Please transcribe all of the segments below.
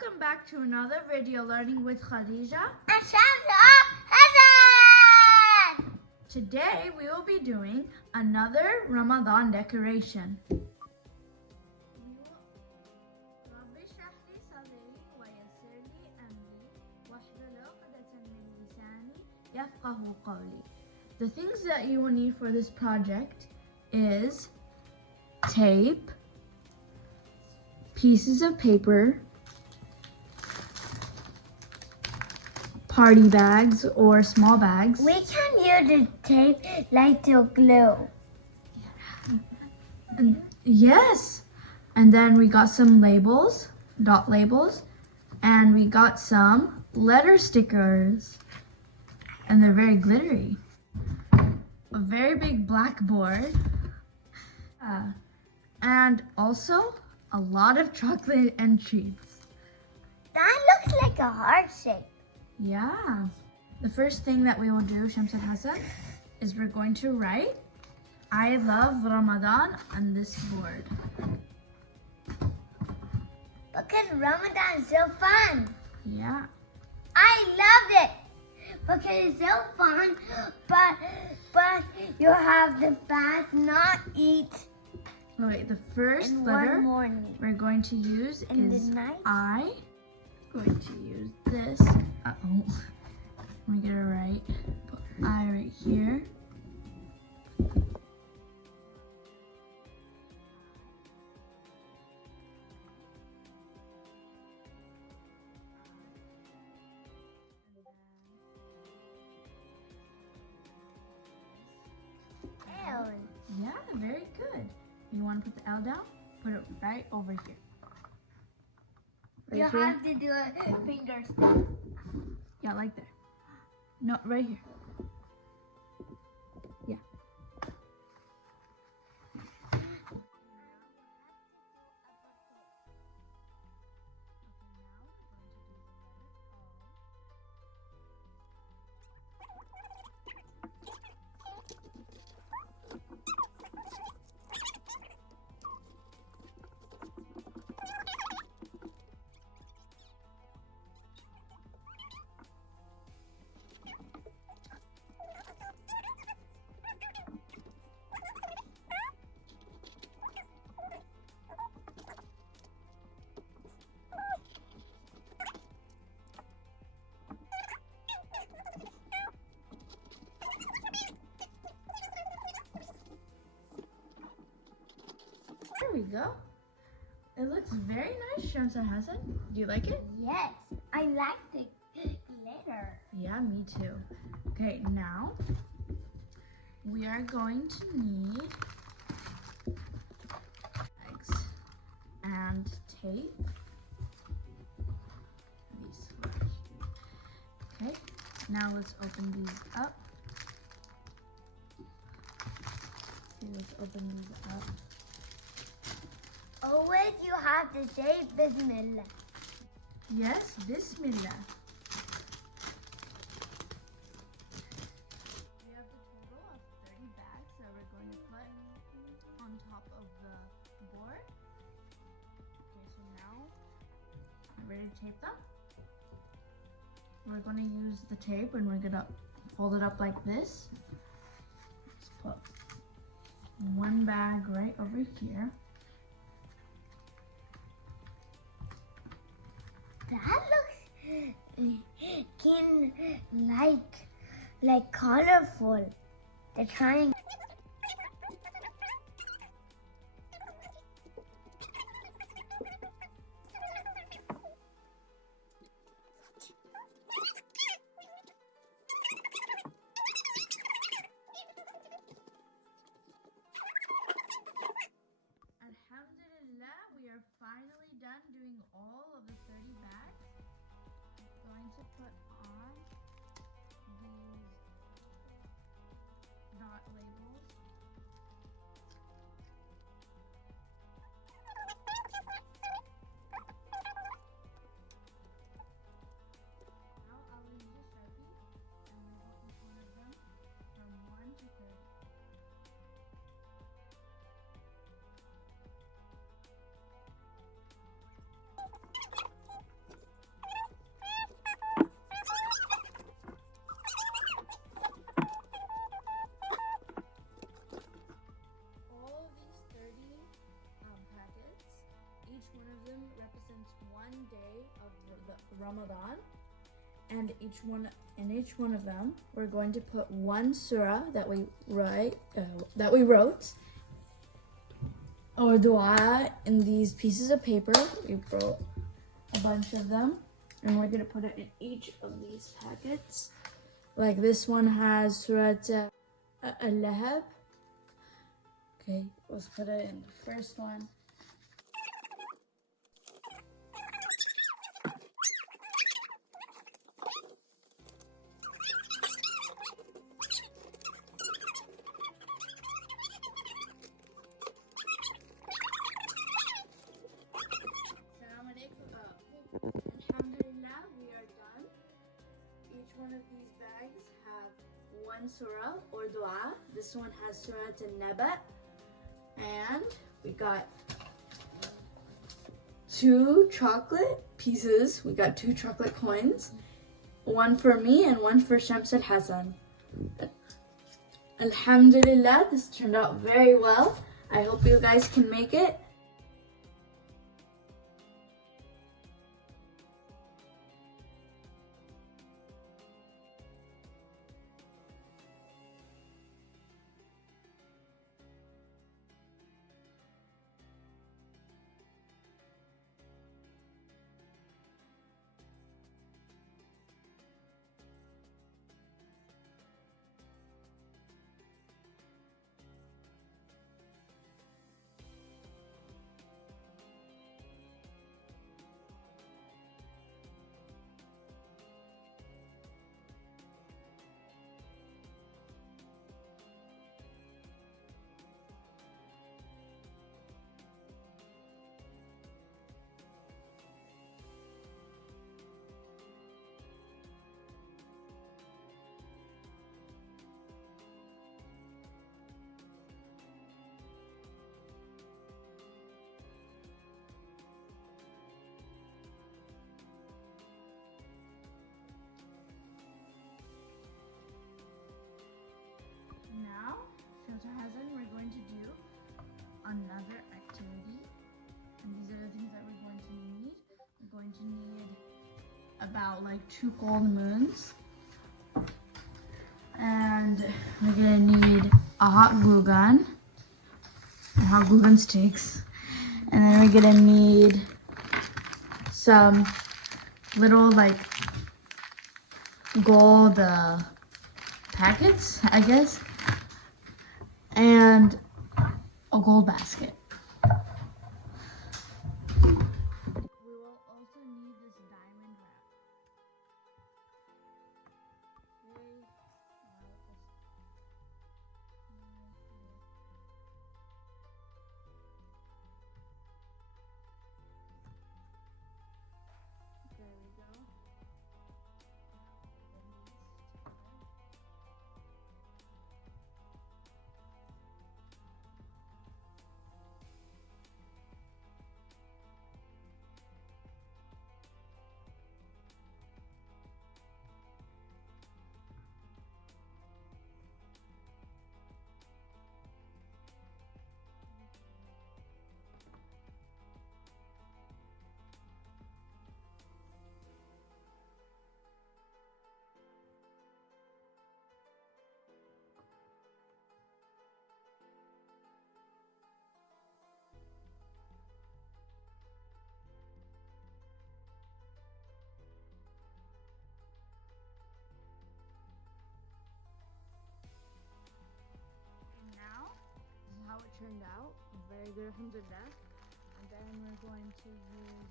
Welcome back to another video learning with Khadija. And Hassan! Today we will be doing another Ramadan decoration. The things that you will need for this project is tape, pieces of paper, party bags or small bags. We can use the tape like to glue. Yes. And then we got some labels, dot labels, and we got some letter stickers. And they're very glittery. A very big blackboard. And also a lot of chocolate and treats. That looks like a heart shape. Yeah. The first thing that we will do, Shams and Hassan, is we're going to write I love Ramadan on this board. Because Ramadan is so fun. Yeah. I love it. Because it's so fun, but you have to fast, not eat. Wait, the first in letter one morning. we're going to use In is the night? I. I'm going to use this. Uh-oh. Let me get it right. Put I right here. L. Yeah, very good. You want to put the L down? Put it right over here. You Right here? have to do a finger snap. Yeah, like there. No, right here. Yeah. There we go. It looks very nice, Shams and Hassan. Do you like it? Yes, I like the glitter. Yeah, me too. Okay, now we are going to need eggs and tape. These first. Okay, now let's open these up. Okay, let's open these up. Always you have to say Bismillah. Yes, Bismillah. We have the total of 30 bags that we're going to put on top of the board. Okay, so now I'm ready to tape them. We're going to use the tape and we're going to fold it up like this. Let's put one bag right over here. That looks like colorful. The triangle. Alhamdulillah, we are finally done doing all of the 30 bags. I'm going to put on these dot labels. Ramadan, and in each one of them, we're going to put one surah that we wrote, or dua in these pieces of paper. We wrote a bunch of them, and we're gonna put it in each of these packets. Like this one has Surat Al-Lahab. Okay, let's put it in the first one. Alhamdulillah, we are done. Each one of these bags have one surah or dua. This one has Surat An-Naba. And we got 2 chocolate pieces. We got 2 chocolate coins. One for me and one for Shamsul Hassan. Alhamdulillah, this turned out very well. I hope you guys can make it. Now, Shamsul Hassan, we're going to do another activity. And these are the things that we're going to need. We're going to need about like 2 gold moons. And we're gonna need a hot glue gun. And hot glue gun sticks. And then we're gonna need some little like gold packets, I guess. And a gold basket. We will also need this diamond wrap. Okay. There we go. How it turned out. Very good, alhamdulillah. And then we're going to use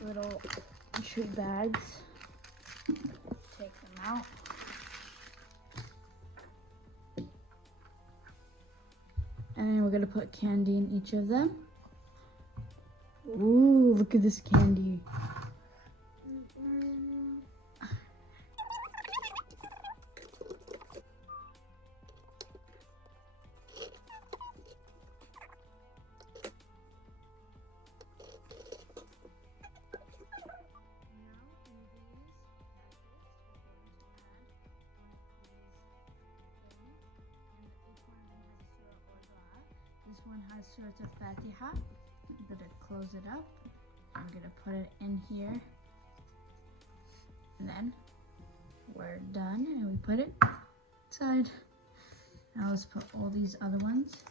these little treat bags. Take them out. And then we're gonna put candy in each of them. Ooh, look at this candy. This one has Surah Al-Fatiha. gonna close it up. I'm gonna put it in here. And then we're done and we put it inside. Now let's put all these other ones.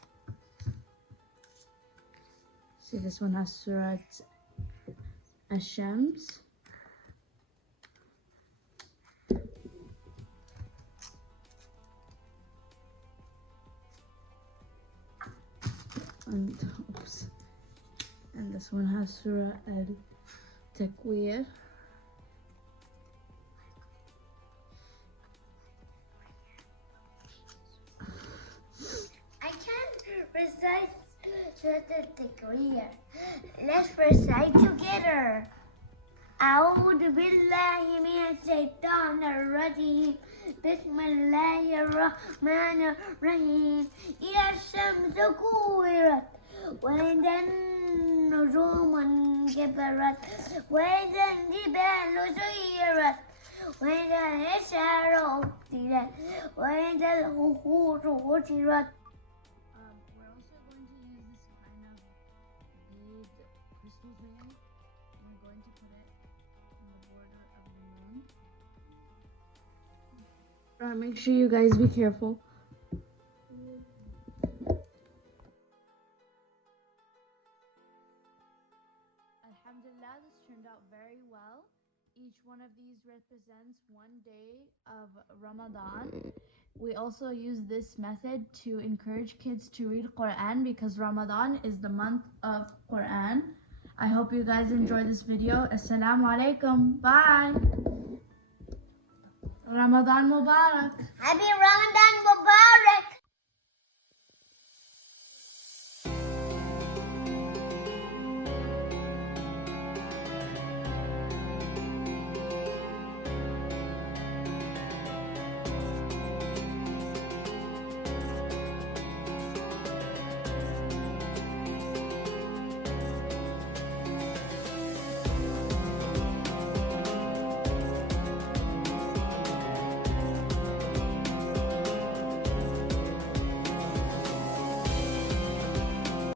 See, this one has Surat Ashams. And, oops. And this one has Surah Al-Takwir. I can't recite Surah Al-Takwir. Let's recite together. أعوذ بالله من الشيطان الرجيم بسم الله الرحمن الرحيم إذا الشمس كورت وإذا النجوم انكدرت وإذا الجبال سيرت وإذا العشار عطلت وإذا الوحوش حشرت. We're also going to use this kind of big Christmas wheel. We're going to put it in the border of the moon. Alright, make sure you guys be careful. Alhamdulillah, this turned out very well. Each one of these represents one day of Ramadan. We also use this method to encourage kids to read Quran because Ramadan is the month of Quran. I hope you guys enjoyed this video. Assalamu alaikum. Bye. Ramadan Mubarak. Happy Ramadan Mubarak.